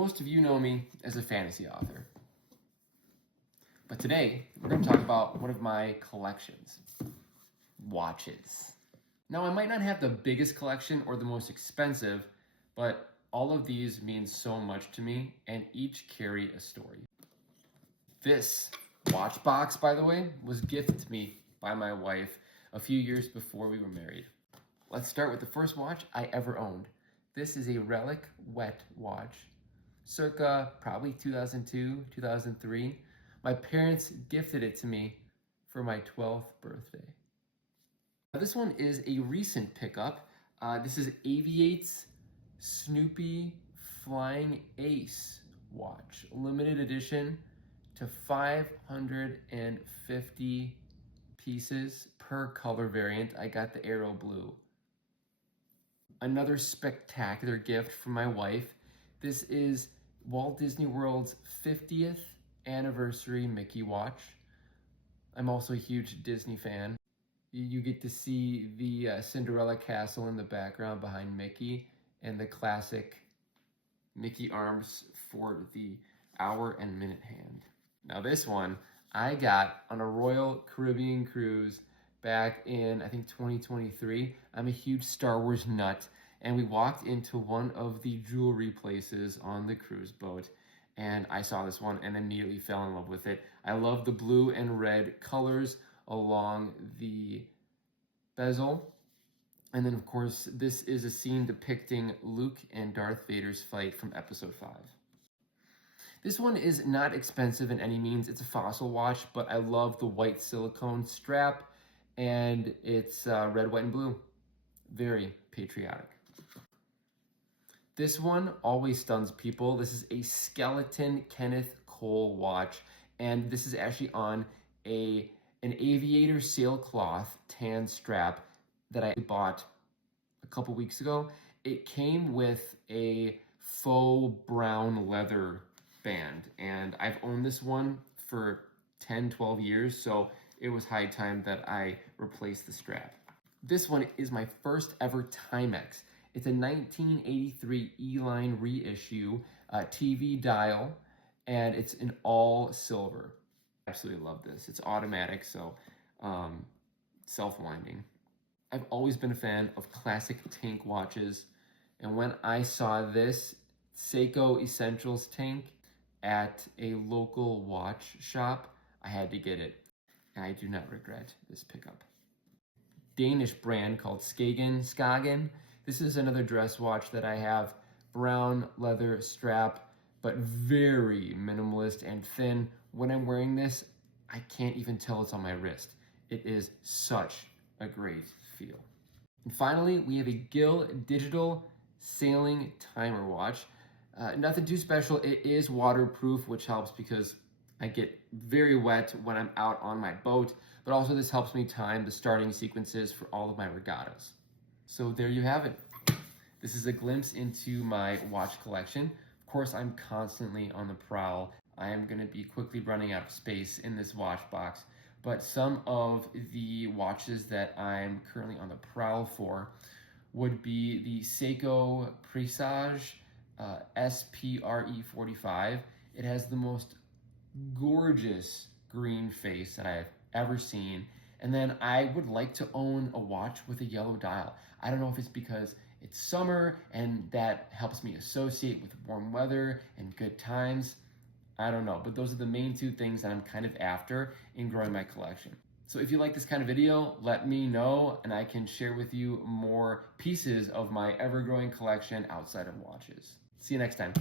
Most of you know me as a fantasy author, but today we're going to talk about one of my collections, watches. Now, I might not have the biggest collection or the most expensive, but all of these mean so much to me and each carry a story. This watch box, by the way, was gifted to me by my wife a few years before we were married. Let's start with the first watch I ever owned. This is a Relic Wet watch, circa probably 2002, 2003. My parents gifted it to me for my 12th birthday. Now, this one is a recent pickup. This is Aviate's Snoopy Flying Ace watch, limited edition to 550 pieces per color variant. I got the Aero Blue. Another spectacular gift from my wife. This is Walt Disney World's 50th anniversary Mickey watch. I'm also a huge Disney fan. You get to see the Cinderella castle in the background behind Mickey and the classic Mickey arms for the hour and minute hand. Now this one I got on a Royal Caribbean cruise back in, I think, 2023. I'm a huge Star Wars nut, and we walked into one of the jewelry places on the cruise boat, and I saw this one and immediately fell in love with it. I love the blue and red colors along the bezel. And then, of course, this is a scene depicting Luke and Darth Vader's fight from Episode 5. This one is not expensive in any means. It's a Fossil watch, but I love the white silicone strap, and it's red, white, and blue. Very patriotic. This one always stuns people. This is a Skeleton Kenneth Cole watch, and this is actually on an Aviator sailcloth tan strap that I bought a couple weeks ago. It came with a faux brown leather band, and I've owned this one for 10, 12 years, so it was high time that I replaced the strap. This one is my first ever Timex. It's a 1983 E-Line reissue TV dial, and it's in all silver. I absolutely love this. It's automatic, so self-winding. I've always been a fan of classic tank watches, and when I saw this Seiko Essentials tank at a local watch shop, I had to get it, and I do not regret this pickup. Danish brand called Skagen. This is another dress watch that I have. Brown leather strap, but very minimalist and thin. When I'm wearing this, I can't even tell it's on my wrist. It is such a great feel. And finally, we have a Gill digital sailing timer watch. Nothing too special. It is waterproof, which helps because I get very wet when I'm out on my boat, but also this helps me time the starting sequences for all of my regattas. So there you have it. This is a glimpse into my watch collection. Of course, I'm constantly on the prowl. I am going to be quickly running out of space in this watch box, but some of the watches that I'm currently on the prowl for would be the Seiko Presage SPRE45. It has the most gorgeous green face that I've ever seen. And then I would like to own a watch with a yellow dial. I don't know if it's because it's summer and that helps me associate with warm weather and good times. I don't know, but those are the main two things that I'm kind of after in growing my collection. So if you like this kind of video, let me know and I can share with you more pieces of my ever-growing collection outside of watches. See you next time.